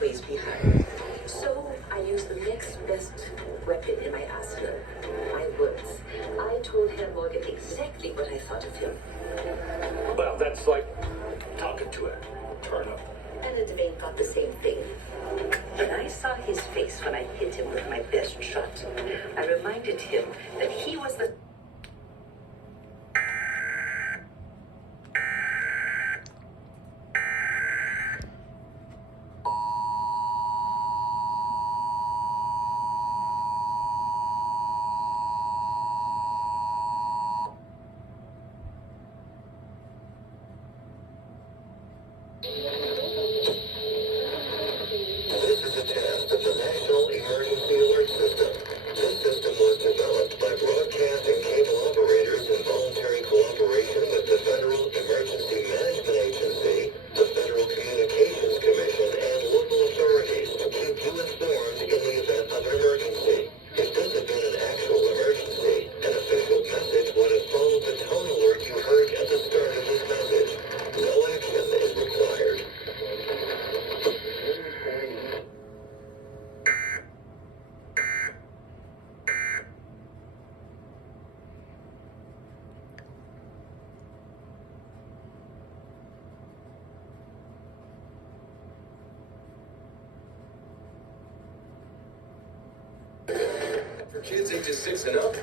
ways behind. So I used the next best weapon in my arsenal, my words. I told Herr Morgan exactly what I thought of him. Well, that's like talking to a turnip. And Devane thought the same thing. When I saw his face when I hit him with my best shot, I reminded him that he was the... This is a test of the National Emergency Alert System. This system was developed by broadcast and cable operators in voluntary cooperation with the Federal Emergency Management Agency, the Federal Communications Commission, and local authorities to keep you informed in the event of an emergency. If this had been an actual emergency, an official message would have followed the tone alert you heard at the start of this message. No action is required. For kids ages 6 and up,